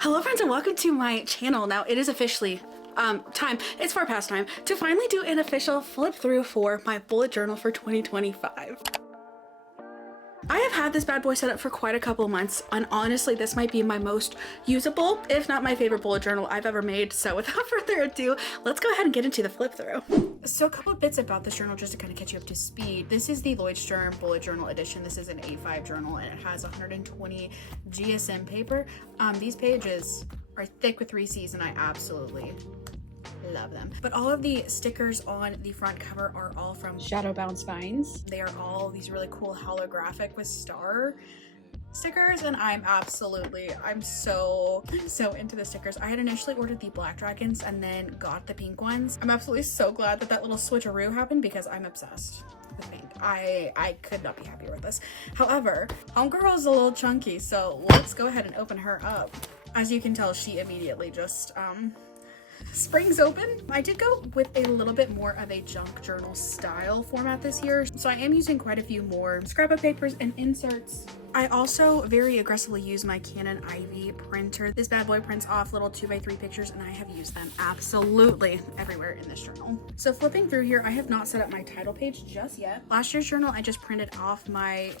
Hello friends and welcome to my channel. Now it is officially it's far past time to finally do an official flip through for my bullet journal for 2025. I have had this bad boy set up for quite a couple of months, and honestly this might be my most usable, if not my favorite bullet journal I've ever made. So without further ado, let's go ahead and get into the flip through. So a couple of bits about this journal just to kind of catch you up to speed. This is the Lloydstern bullet journal edition. This is an A5 journal and it has 120 GSM paper. These pages are thick with 3Cs and I absolutely love them. But all of the stickers on the front cover are all from Shadowbound Spines. They are all these really cool holographic with star stickers, and I'm so into the stickers. I had initially ordered the black dragons and then got the pink ones. I'm absolutely so glad that little switcheroo happened because I'm obsessed with pink. I could not be happier with this. However, homegirl is a little chunky, so let's go ahead and open her up. As you can tell, she immediately just springs open. I did go with a little bit more of a junk journal style format this year, so I am using quite a few more scrapbook papers and inserts. I also very aggressively use my Canon Ivy printer. This bad boy prints off little 2x3 pictures and I have used them absolutely everywhere in this journal. So flipping through here, I have not set up my title page just yet. Last year's journal, I just printed off my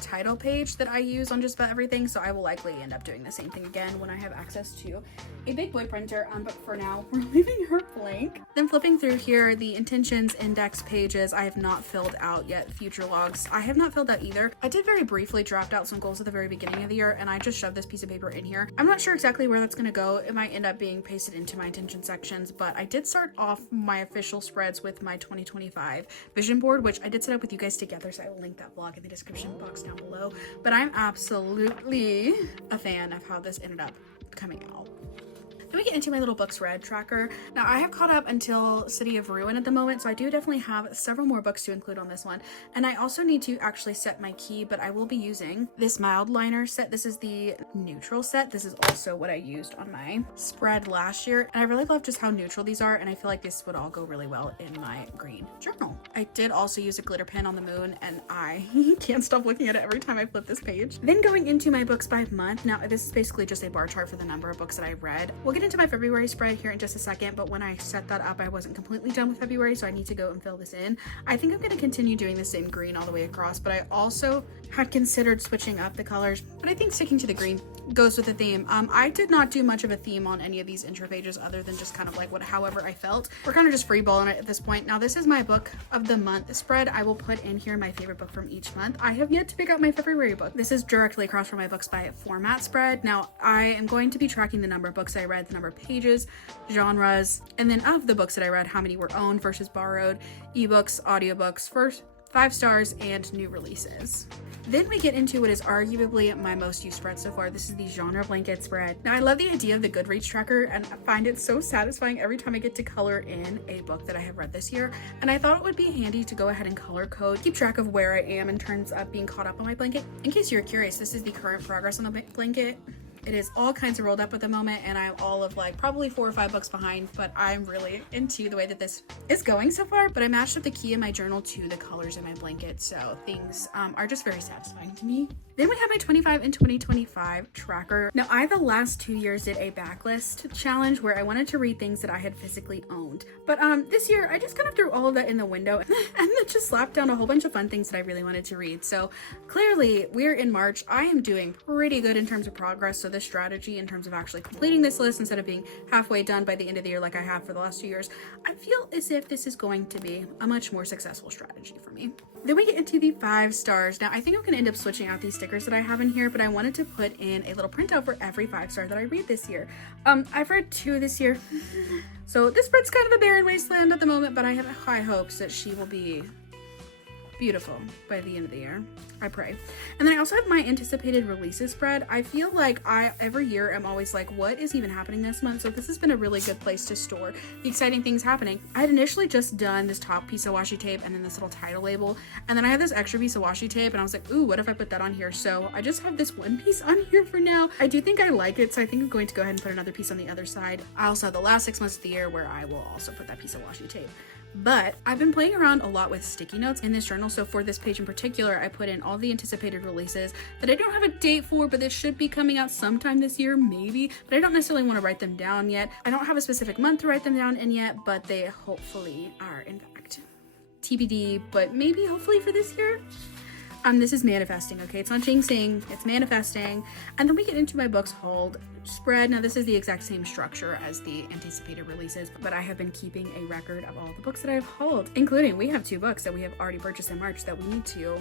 title page that I use on just about everything, so I will likely end up doing the same thing again when I have access to a big boy printer, but for now we're leaving her blank. Then flipping through here, the intentions index pages I have not filled out yet. Future logs I have not filled out either. I did very briefly draft out some goals at the very beginning of the year and I just shoved this piece of paper in here. I'm not sure exactly where that's going to go. It might end up being pasted into my intention sections, but I did start off my official spreads with my 2025 vision board, which I did set up with you guys together, so I will link that vlog in the description box down below. But I'm absolutely a fan of how this ended up coming out. Then we get into my little books read tracker. Now I have caught up until City of Ruin at the moment, so I do definitely have several more books to include on this one. And I also need to actually set my key, but I will be using this mild liner set. This is the neutral set. This is also what I used on my spread last year. And I really love just how neutral these are, and I feel like this would all go really well in my green journal. I did also use a glitter pen on the moon, and I can't stop looking at it every time I flip this page. Then going into my books by month. Now this is basically just a bar chart for the number of books that I've read. We'll get into my February spread here in just a second, but when I set that up I wasn't completely done with February, so I need to go and fill this in. I think I'm going to continue doing this in green all the way across, but I also had considered switching up the colors, but I think sticking to the green goes with the theme. I did not do much of a theme on any of these intro pages other than just kind of like however I felt. We're kind of just freeballing it at this point. Now this is my book of the month spread. I will put in here my favorite book from each month. I have yet to pick out my February book. This is directly across from my books by format spread. Now I am going to be tracking the number of books I read, the number of pages, genres, and then of the books that I read, how many were owned versus borrowed, ebooks, audiobooks, first 5 stars, and new releases. Then we get into what is arguably my most used spread so far. This is the genre blanket spread. Now I love the idea of the Goodreads tracker and I find it so satisfying every time I get to color in a book that I have read this year. And I thought it would be handy to go ahead and color code, keep track of where I am in terms of being caught up on my blanket. In case you're curious, this is the current progress on the blanket. It is all kinds of rolled up at the moment and I'm all of like probably 4 or 5 books behind, but I'm really into the way that this is going so far. But I matched up the key in my journal to the colors in my blanket, so things are just very satisfying to me. Then we have my 25 and 2025 tracker. Now I the last 2 years did a backlist challenge where I wanted to read things that I had physically owned, but this year I just kind of threw all of that in the window and then just slapped down a whole bunch of fun things that I really wanted to read. So clearly we're in March. I am doing pretty good in terms of progress, so this strategy in terms of actually completing this list instead of being halfway done by the end of the year like I have for the last 2 years, I feel as if this is going to be a much more successful strategy for me. Then we get into the 5 stars. Now I think I'm going to end up switching out these stickers that I have in here, but I wanted to put in a little printout for every 5 star that I read this year. I've read 2 this year, so this spread's kind of a barren wasteland at the moment, but I have high hopes that she will be beautiful by the end of the year. I pray. And then I also have my anticipated releases spread. I feel like every year I'm always like, what is even happening this month? So this has been a really good place to store the exciting things happening. I had initially just done this top piece of washi tape and then this little title label, and then I had this extra piece of washi tape and I was like, ooh, what if I put that on here? So I just have this one piece on here for now. I do think I like it, so I think I'm going to go ahead and put another piece on the other side. I also have the last 6 months of the year where I will also put that piece of washi tape. But I've been playing around a lot with sticky notes in this journal. So for this page in particular, I put in all the anticipated releases that I don't have a date for, but this should be coming out sometime this year, maybe, but I don't necessarily want to write them down yet. I don't have a specific month to write them down in yet, but they hopefully are in fact TBD, but maybe hopefully for this year. This is manifesting, okay? It's not jinxing, it's manifesting. And then we get into my books hauled spread. Now this is the exact same structure as the anticipated releases, but I have been keeping a record of all the books that I've hauled, including we have 2 books that we have already purchased in March that we need to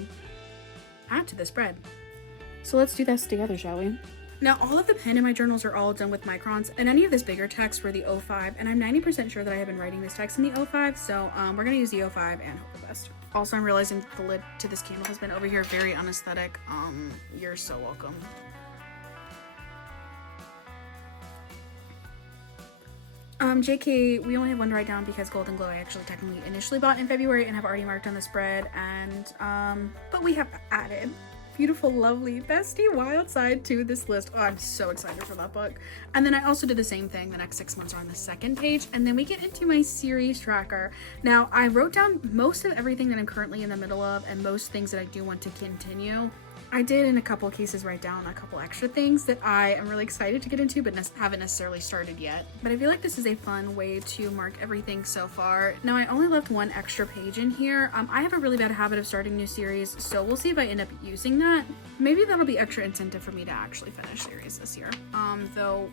add to the spread. So let's do this together, shall we? Now, all of the pen in my journals are all done with microns, and any of this bigger text for the 05, and I'm 90% sure that I have been writing this text in the 05, so we're gonna use the 05 and hope the best. Also, I'm realizing the lid to this candle has been over here very unaesthetic. You're so welcome. JK, we only have 1 to write down because Golden Glow I actually technically initially bought in February and have already marked on the spread, and but we have added beautiful, lovely Bestie Wild Side to this list. Oh, I'm so excited for that book. And then I also did the same thing. The next 6 months are on the 2nd page, and then we get into my series tracker. Now, I wrote down most of everything that I'm currently in the middle of and most things that I do want to continue. I did in a couple of cases write down a couple extra things that I am really excited to get into but haven't necessarily started yet. But I feel like this is a fun way to mark everything so far. Now I only left 1 extra page in here. I have a really bad habit of starting new series, so we'll see if I end up using that. Maybe that'll be extra incentive for me to actually finish series this year. Though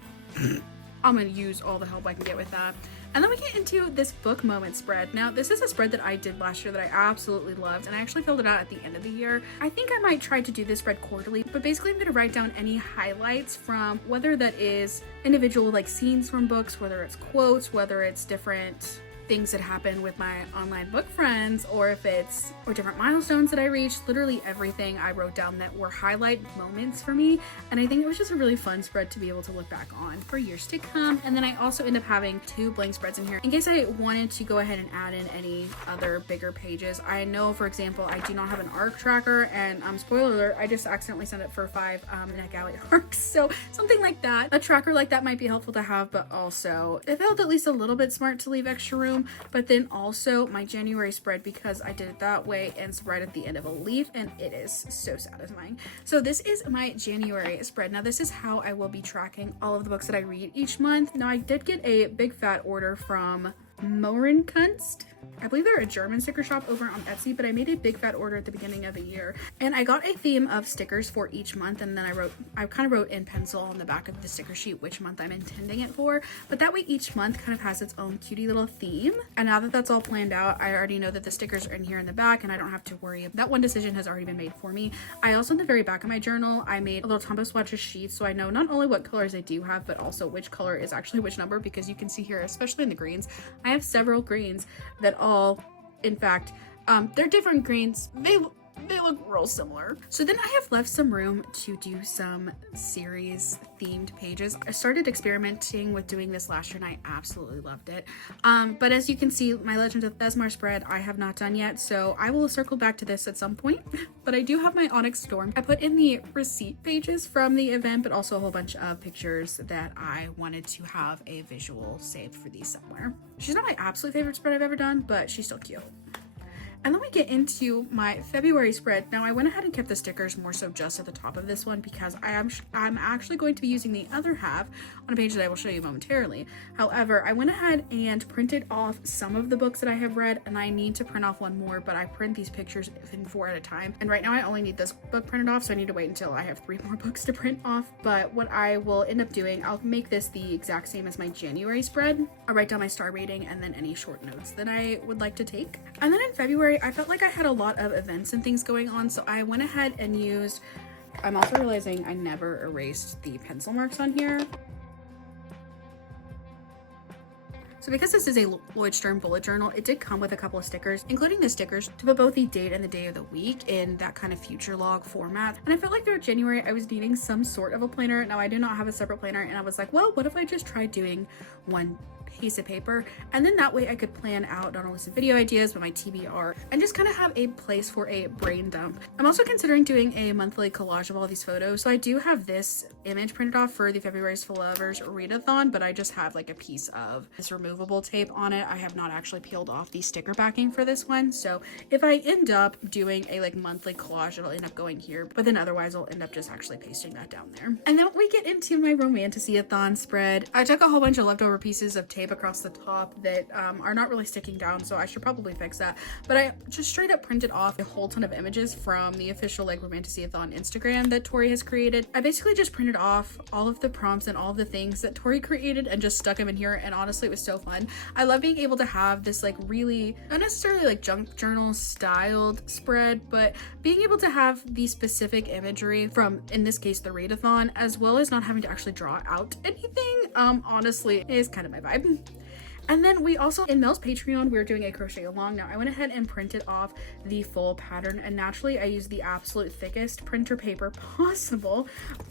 I'm gonna use all the help I can get with that. And then we get into this book moment spread. Now, this is a spread that I did last year that I absolutely loved, and I actually filled it out at the end of the year. I think I might try to do this spread quarterly, but basically I'm gonna write down any highlights from whether that is individual like scenes from books, whether it's quotes, whether it's different things that happen with my online book friends, or different milestones that I reached. Literally everything I wrote down that were highlight moments for me, and I think it was just a really fun spread to be able to look back on for years to come. And then I also end up having 2 blank spreads in here in case I wanted to go ahead and add in any other bigger pages. I know, for example, I do not have an arc tracker, and spoiler alert, I just accidentally sent it for 5 neck alley arcs, so something like that. A tracker like that might be helpful to have, but also it felt at least a little bit smart to leave extra room. But then also my January spread, because I did it that way, ends right at the end of a leaf, and it is so satisfying. So this is my January spread. Now this is how I will be tracking all of the books that I read each month. Now I did get a big fat order from Mohrenkunst. I believe they're a German sticker shop over on Etsy, but I made a big fat order at the beginning of the year, and I got a theme of stickers for each month, and then I kind of wrote in pencil on the back of the sticker sheet which month I'm intending it for, but that way each month kind of has its own cutie little theme. And now that that's all planned out, I already know that the stickers are in here in the back, and I don't have to worry. That one decision has already been made for me. I also, in the very back of my journal, I made a little Tombow swatches sheet, so I know not only what colors I do have, but also which color is actually which number, because you can see here, especially in the greens, I have several greens that all, in fact, they're different greens. They look real similar. So then I have left some room to do some series themed pages. I started experimenting with doing this last year and I absolutely loved it. But as you can see, my Legend of Thesmar spread I have not done yet, so I will circle back to this at some point. But I do have my Onyx Storm. I put in the receipt pages from the event, but also a whole bunch of pictures that I wanted to have a visual saved for these somewhere. She's not my absolute favorite spread I've ever done, but she's still cute. And then we get into my February spread. Now I went ahead and kept the stickers more so just at the top of this one, because I'm actually going to be using the other half on a page that I will show you momentarily. However, I went ahead and printed off some of the books that I have read, and I need to print off one more, but I print these pictures in 4 at a time. And right now I only need this book printed off, so I need to wait until I have 3 more books to print off. But what I will end up doing, I'll make this the exact same as my January spread. I'll write down my star rating and then any short notes that I would like to take. And then in February, I felt like I had a lot of events and things going on, so I went ahead and used, I'm also realizing I never erased the pencil marks on here. So because this is a Lloyd Stern bullet journal, it did come with a couple of stickers, including the stickers to put both the date and the day of the week in that kind of future log format. And I felt like throughout January, I was needing some sort of a planner. Now I do not have a separate planner, and I was like, well, what if I just tried doing one piece of paper, and then that way I could plan out not only some video ideas but my TBR and just kind of have a place for a brain dump. I'm also considering doing a monthly collage of all these photos, so I do have this image printed off for the February's For Lovers readathon, but I just have like a piece of this removed removable tape on it. I have not actually peeled off the sticker backing for this one. So if I end up doing a like monthly collage, it'll end up going here, but then otherwise I'll end up just actually pasting that down there. And then we get into my Romantasy-a-thon spread. I took a whole bunch of leftover pieces of tape across the top that are not really sticking down, so I should probably fix that. But I just straight up printed off a whole ton of images from the official like Romantasy-a-thon Instagram that Tori has created. I basically just printed off all of the prompts and all of the things that Tori created and just stuck them in here, and honestly it was so fun. I love being able to have this like really, not necessarily like junk journal styled spread, but being able to have the specific imagery from, in this case, the readathon, as well as not having to actually draw out anything, honestly is kind of my vibe. And then we also, in Mel's Patreon, we're doing a crochet along. Now I went ahead and printed off the full pattern, and naturally I used the absolute thickest printer paper possible,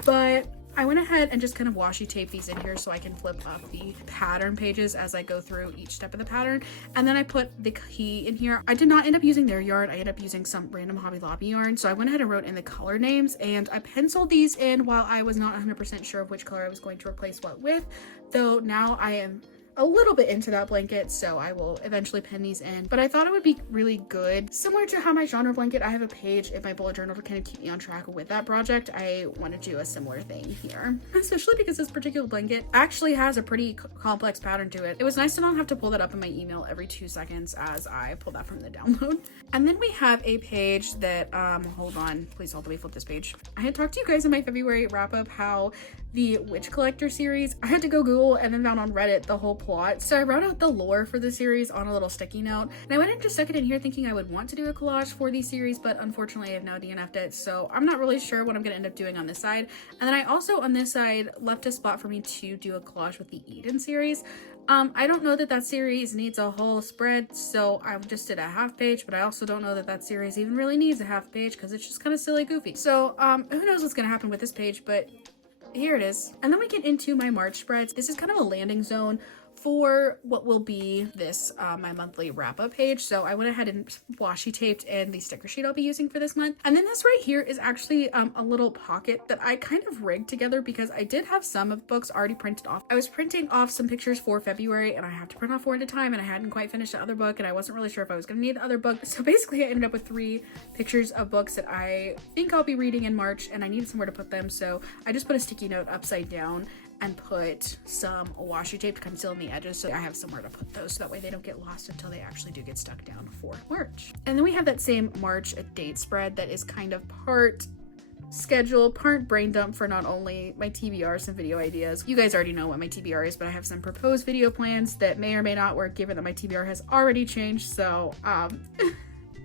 but I went ahead and just kind of washi taped these in here so I can flip up the pattern pages as I go through each step of the pattern. And then I put the key in here. I did not end up using their yarn. I ended up using some random Hobby Lobby yarn. So I went ahead and wrote in the color names, and I penciled these in while I was not 100% sure of which color I was going to replace what with, though now I am a little bit into that blanket, so I will eventually pin these in. But I thought it would be really good, similar to how my genre blanket, I have a page in my bullet journal to kind of keep me on track with that project. I want to do a similar thing here, especially because this particular blanket actually has a pretty complex pattern to it. It was nice to not have to pull that up in my email every 2 seconds as I pull that from the download. And then we have a page that, hold on, please hold, let me flip this page. I had talked to you guys in my February wrap up how the Witch Collector series, I had to go Google and then found on Reddit the whole plot. So I wrote out the lore for the series on a little sticky note, and I went and just stuck it in here thinking I would want to do a collage for the series, but unfortunately I have now DNF'd it, so I'm not really sure what I'm gonna end up doing on this side. And then I also on this side left a spot for me to do a collage with the Eden series. I don't know that that series needs a whole spread, so I just did a half page, but I also don't know that that series even really needs a half page because it's just kind of silly goofy. So who knows what's gonna happen with this page, but here it is. And then we get into my March spreads. This is kind of a landing zone for what will be this my monthly wrap-up page. So I went ahead and washi taped in the sticker sheet I'll be using for this month. And then this right here is actually a little pocket that I kind of rigged together because I did have some of books already printed off. I was printing off some pictures for February, and I have to print off 4 at a time, and I hadn't quite finished the other book, and I wasn't really sure if I was gonna need the other book. So basically I ended up with 3 pictures of books that I think I'll be reading in March, and I needed somewhere to put them. So I just put a sticky note upside down and put some washi tape to conceal in the edges so I have somewhere to put those, so that way they don't get lost until they actually do get stuck down for March. And then we have that same March date spread that is kind of part schedule, part brain dump for not only my TBRs and video ideas. You guys already know what my TBR is, but I have some proposed video plans that may or may not work given that my TBR has already changed, so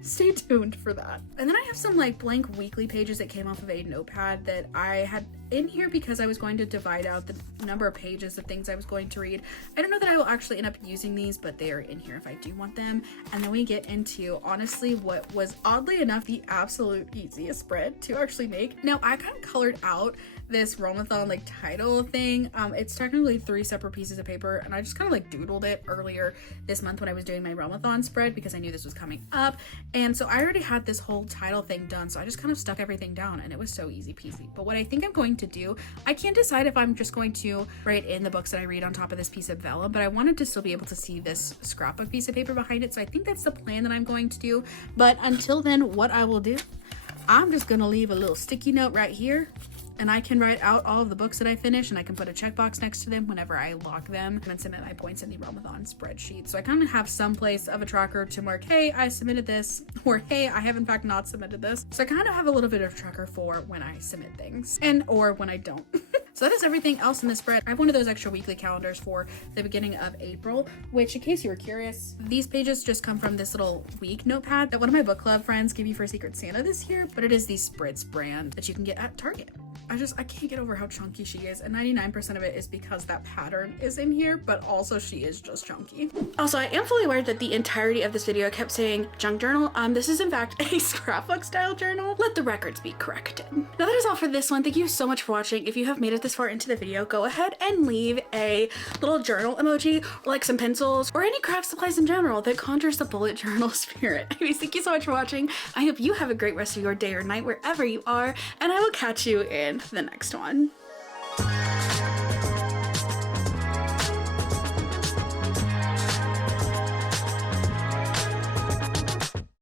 stay tuned for that. And then I have some like blank weekly pages that came off of a notepad that I had in here because I was going to divide out the number of pages of things I was going to read. I don't know that I will actually end up using these, but they are in here if I do want them. And then we get into, honestly, what was oddly enough the absolute easiest spread to actually make. Now I kind of colored out this Romathon like title thing. It's technically 3 separate pieces of paper, and I just kind of like doodled it earlier this month when I was doing my Romathon spread because I knew this was coming up. And so I already had this whole title thing done, so I just kind of stuck everything down, and it was so easy peasy. But what I think I'm going to do, I can't decide if I'm just going to write in the books that I read on top of this piece of vellum, but I wanted to still be able to see this scrapbook piece of paper behind it, so I think that's the plan that I'm going to do. But until then, what I will do, I'm just gonna leave a little sticky note right here, and I can write out all of the books that I finish, and I can put a checkbox next to them whenever I log them and submit my points in the Romathon spreadsheet. So I kind of have some place of a tracker to mark, hey, I submitted this, or hey, I have in fact not submitted this. So I kind of have a little bit of tracker for when I submit things, and or when I don't. So that is everything else in the spread. I have one of those extra weekly calendars for the beginning of April, which in case you were curious, these pages just come from this little week notepad that one of my book club friends gave me for Secret Santa this year, but it is the Spritz brand that you can get at Target. I can't get over how chunky she is, and 99% of it is because that pattern is in here, but also she is just chunky. Also, I am fully aware that the entirety of this video kept saying junk journal. This is in fact a scrapbook style journal. Let the records be corrected. Now that is all for this one. Thank you so much for watching. If you have made it this far into the video, go ahead and leave a little journal emoji, or like some pencils, or any craft supplies in general that conjures the bullet journal spirit. Anyways, thank you so much for watching. I hope you have a great rest of your day or night wherever you are, and I will catch you in the next one.